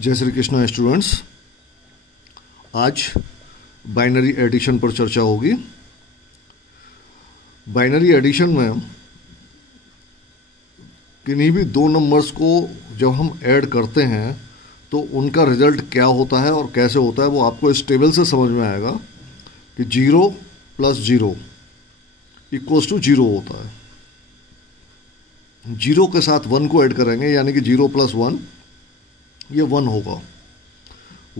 जय श्री कृष्णा स्टूडेंट्स। आज binary addition पर चर्चा होगी। बाइनरी एडिशन में किन्हीं भी दो नंबर्स को जब हम ऐड करते हैं तो उनका रिजल्ट क्या होता है और कैसे होता है वो आपको इस टेबल से समझ में आएगा कि 0 + 0 = 0 होता है। 0 के साथ 1 को ऐड करेंगे यानी कि 0 + 1 ये 1 होगा।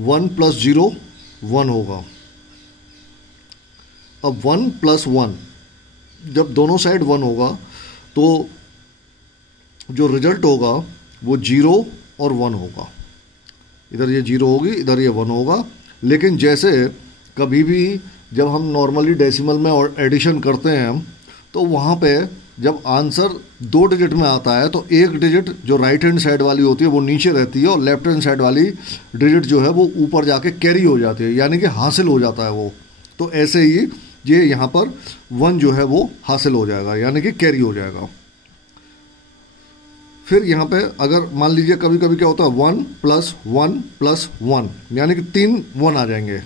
1 + 0 1 होगा। अब 1 + 1 जब दोनों साइड 1 होगा तो जो रिजल्ट होगा वो 0 और 1 होगा। इधर ये 0 होगी, इधर ये 1 होगा। लेकिन जैसे कभी भी जब हम नॉर्मली डेसिमल में और एडिशन करते हैं तो वहाँ पे जब आंसर 2 डिजिट में आता है तो एक डिजिट जो राइट हैंड साइड वाली होती है वो नीचे रहती है और लेफ्ट हैंड साइड वाली डिजिट जो है वो ऊपर जाके कैरी हो जाती है, यानी कि हासिल हो जाता है वो। तो ऐसे ही ये यहाँ पर 1 जो है वो हासिल हो जाएगा, यानी कि कैरी हो जाएगा। फिर यहाँ पे अगर मान लीजिए कभी कभी क्या होता है 1 + 1 + 1 यानी कि 3 1 आ जाएंगे।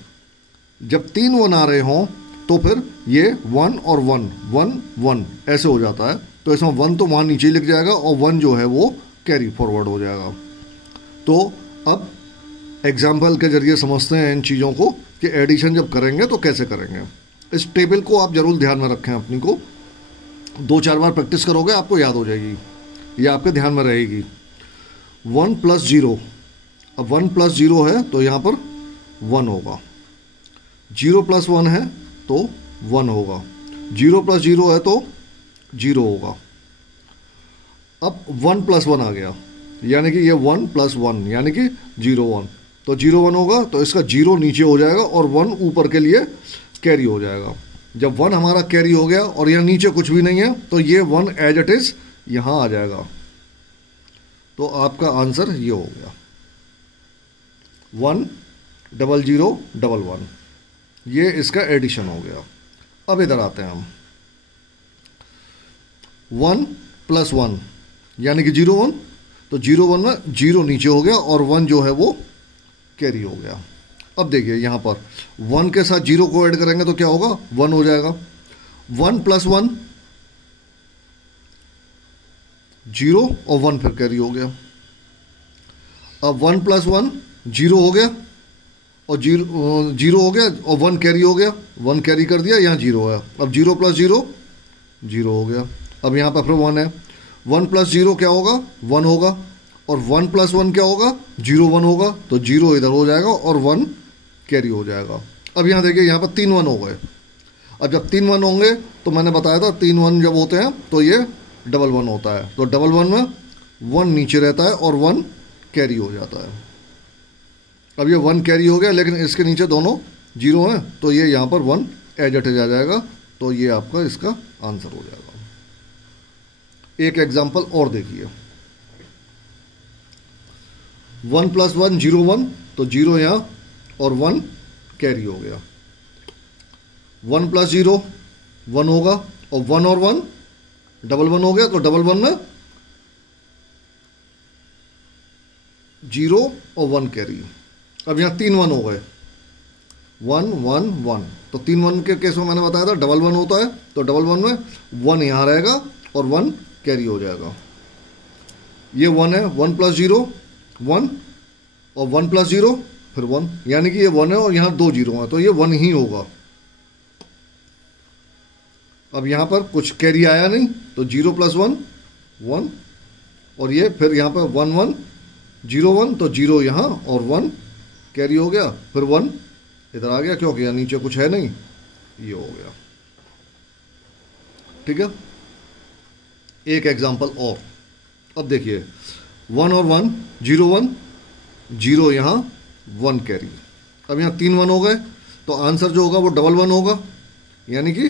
जब 3 1 आ रहे हों तो फिर ये 1 और 1 1 1 ऐसे हो जाता है। तो इसमें 1 तो वहाँ नीचे ही लिख जाएगा और 1 जो है वो कैरी फॉरवर्ड हो जाएगा। तो अब एग्जाम्पल के जरिए समझते हैं इन चीज़ों को कि एडिशन जब करेंगे तो कैसे करेंगे। इस टेबल को आप ज़रूर ध्यान में रखें, अपनी को 2-4 बार प्रैक्टिस करोगे आपको याद हो जाएगी, ये आपके ध्यान में रहेगी। 1 + 0, अब 1 + 0 है तो यहाँ पर 1 होगा। 0 + 1 है तो 1 होगा। 0 + 0 है तो 0 होगा। अब 1 + 1 आ गया, यानी कि ये 1 + 1 यानी कि 0 1, तो 0 1 होगा तो इसका 0 नीचे हो जाएगा और 1 ऊपर के लिए कैरी हो जाएगा। जब 1 हमारा कैरी हो गया और यहाँ नीचे कुछ भी नहीं है तो ये 1 एज इट इज यहाँ आ जाएगा। तो आपका आंसर ये हो गया 1 0 0 1 1। ये इसका एडिशन हो गया। अब इधर आते हैं हम 1 + 1 यानी कि 0 1, तो 0 1 में 0 नीचे हो गया और 1 जो है वो कैरी हो गया। अब देखिए यहाँ पर 1 के साथ 0 को ऐड करेंगे तो क्या होगा 1 हो जाएगा। 1 + 1 0 और 1 फिर कैरी हो गया। अब 1 + 1 0 हो गया और 0 हो गया और 1 कैरी हो गया, 1 कैरी कर दिया, यहाँ 0 है। अब 0 + 0 0 हो गया। अब यहाँ पर फिर 1 है। 1 + 0 क्या होगा 1 होगा और 1 + 1 क्या होगा 0 1 होगा, तो 0 इधर हो जाएगा और 1 कैरी हो जाएगा। अब यहाँ देखिए यहाँ पर 3 1 हो गए। अब जब 3 1 होंगे तो मैंने बताया था 3 1 जब होते हैं तो ये 1 1 होता है। तो 1 1 में 1 नीचे रहता है और 1 कैरी हो जाता है। अब ये 1 कैरी हो गया लेकिन इसके नीचे दोनों 0 हैं तो ये यहाँ पर 1 एज इट इज आ जाएगा। तो ये आपका इसका आंसर हो जाएगा। एक एग्जांपल और देखिए 1 + 1 0 1, तो 0 यहाँ और 1 कैरी हो गया। 1 + 0 1 होगा और 1 और 1 1 1 हो गया, तो 1 1 में 0 और 1 कैरी। अब यहाँ 3 1 हो गए 1 1 1, तो 3 1 के केस में मैंने बताया था 1 1 होता है, तो 1 1 में 1 यहाँ रहेगा और 1 कैरी हो जाएगा। ये 1 है, 1 + 0 1 और 1 + 0 फिर 1, यानी कि ये 1 है और यहाँ 2 0 हैं तो ये 1 ही होगा। अब यहाँ पर कुछ कैरी आया नहीं तो 0 + 1 1 और ये फिर यहाँ पर 1 1 0 1, तो 0 यहाँ और 1 कैरी हो गया, फिर 1 इधर आ गया क्योंकि यहाँ नीचे कुछ है नहीं, ये हो गया। ठीक है। एक एग्जांपल और, अब देखिए 1 और 1 0 1 0 यहाँ 1 कैरी। अब यहाँ 3 1 हो गए तो आंसर जो होगा वो 1 1 होगा, यानी कि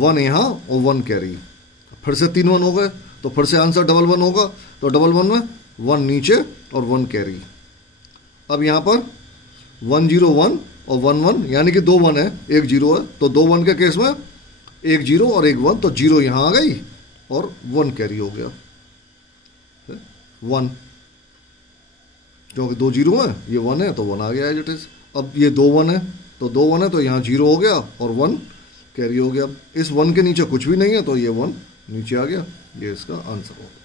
1 यहाँ और 1 कैरी। फिर से 3 1 हो गए तो फिर से आंसर 1 1 होगा, तो 1 1 में 1 नीचे और 1 कैरी। अब यहाँ पर 1 0 1 और 1 1 यानी कि 2 1 है, एक 0 है, तो 2 1 के केस में एक 0 और एक 1, तो 0 यहाँ आ गई और 1 कैरी हो गया 1। क्योंकि 2 जीरो है, ये 1 है तो 1 आ गया एज इट इज़। अब ये 2 1 है तो 2 1 है तो यहाँ 0 हो गया और 1 कैरी हो गया। इस 1 के नीचे कुछ भी नहीं है तो ये 1 नीचे आ गया, ये इसका आंसर हो गया।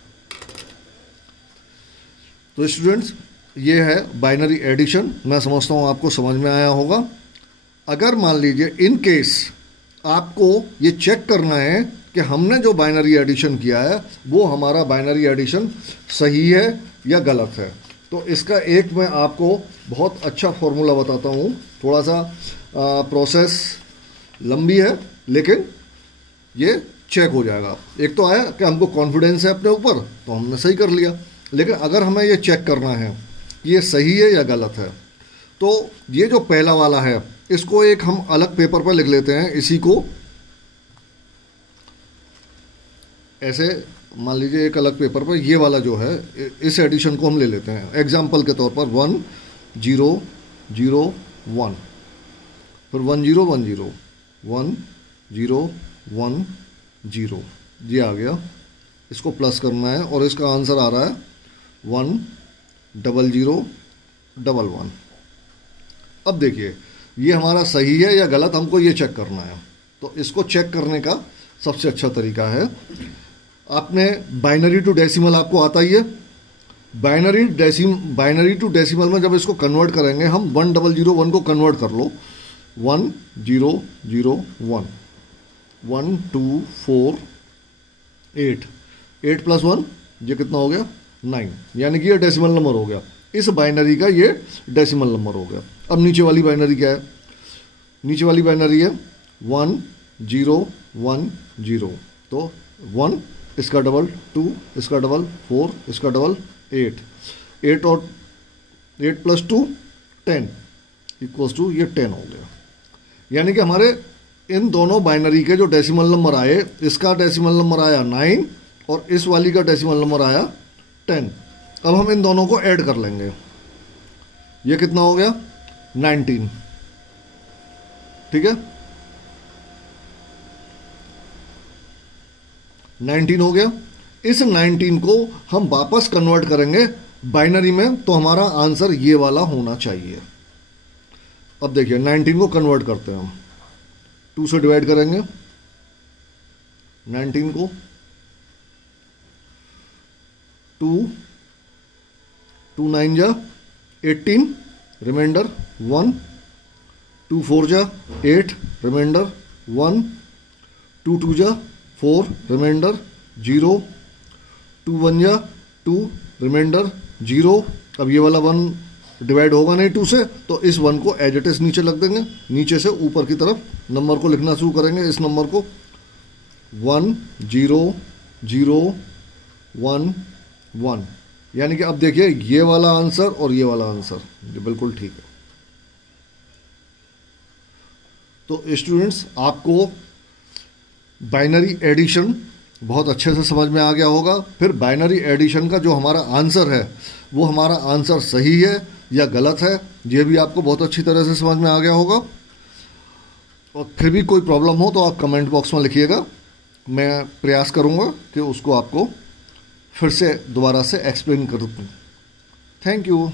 तो स्टूडेंट्स ये है बाइनरी एडिशन। मैं समझता हूँ आपको समझ में आया होगा। अगर मान लीजिए इन केस आपको ये चेक करना है कि हमने जो बाइनरी एडिशन किया है वो हमारा बाइनरी एडिशन सही है या गलत है, तो इसका एक मैं आपको बहुत अच्छा फॉर्मूला बताता हूँ। थोड़ा सा प्रोसेस लंबी है लेकिन ये चेक हो जाएगा। एक तो आया कि हमको कॉन्फिडेंस है अपने ऊपर तो हमने सही कर लिया, लेकिन अगर हमें ये चेक करना है ये सही है या गलत है, तो ये जो पहला वाला है इसको एक हम अलग पेपर पर लिख लेते हैं। इसी को ऐसे मान लीजिए एक अलग पेपर पर ये वाला जो है इस एडिशन को हम ले लेते हैं एग्जाम्पल के तौर पर 1 0 0 1, फिर 1 0 1 0 1 0 1 0, ये आ गया। इसको प्लस करना है और इसका आंसर आ रहा है 1 0 0 1 1। अब देखिए ये हमारा सही है या गलत, हमको ये चेक करना है। तो इसको चेक करने का सबसे अच्छा तरीका है, आपने बाइनरी टू डेसिमल आपको आता ही है। बाइनरी टू डेसिमल में जब इसको कन्वर्ट करेंगे हम 1 0 0 1 को कन्वर्ट कर लो 1 0 0 1 1 2 4 8 8 प्लस 1 ये कितना हो गया 9, यानी कि ये डेसिमल नंबर हो गया। इस बाइनरी का ये डेसिमल नंबर हो गया। अब नीचे वाली बाइनरी क्या है? नीचे वाली बाइनरी है 1 0 1 0, तो 1 इसका डबल 2 इसका डबल 4 इसका डबल 8 8 और 8 प्लस 2 10 इक्वल्स टू ये 10 हो गया। यानी कि हमारे इन दोनों बाइनरी के जो डेसिमल नंबर आए, इसका डेसिमल नंबर आया 9 और इस वाली का डेसिमल नंबर आया 10। अब हम इन दोनों को ऐड कर लेंगे, ये कितना हो गया 19, ठीक है 19 हो गया। इस 19 को हम वापस कन्वर्ट करेंगे बाइनरी में तो हमारा आंसर ये वाला होना चाहिए। अब देखिए 19 को कन्वर्ट करते हैं हम, 2 से डिवाइड करेंगे 19 को, 2 2 9 जा 18 रिमाइंडर 1, 2 4 जा 8 रिमाइंडर 1, 2 2 जा 4 रिमाइंडर 0, 2 1 जा 2 रिमाइंडर 0। अब ये वाला 1 डिवाइड होगा नहीं 2 से, तो इस 1 को एज इट इज नीचे रख देंगे। नीचे से ऊपर की तरफ नंबर को लिखना शुरू करेंगे। इस नंबर को 1 0 0 1 1, यानी कि अब देखिए ये वाला आंसर और ये वाला आंसर ये बिल्कुल ठीक है। तो स्टूडेंट्स आपको बाइनरी एडिशन बहुत अच्छे से समझ में आ गया होगा। फिर बाइनरी एडिशन का जो हमारा आंसर है वो हमारा आंसर सही है या गलत है, ये भी आपको बहुत अच्छी तरह से समझ में आ गया होगा। और फिर भी कोई प्रॉब्लम हो तो आप कमेंट बॉक्स में लिखिएगा, मैं प्रयास करूँगा कि उसको आपको फिर से दोबारा से एक्सप्लेन कर दूँ। Thank you.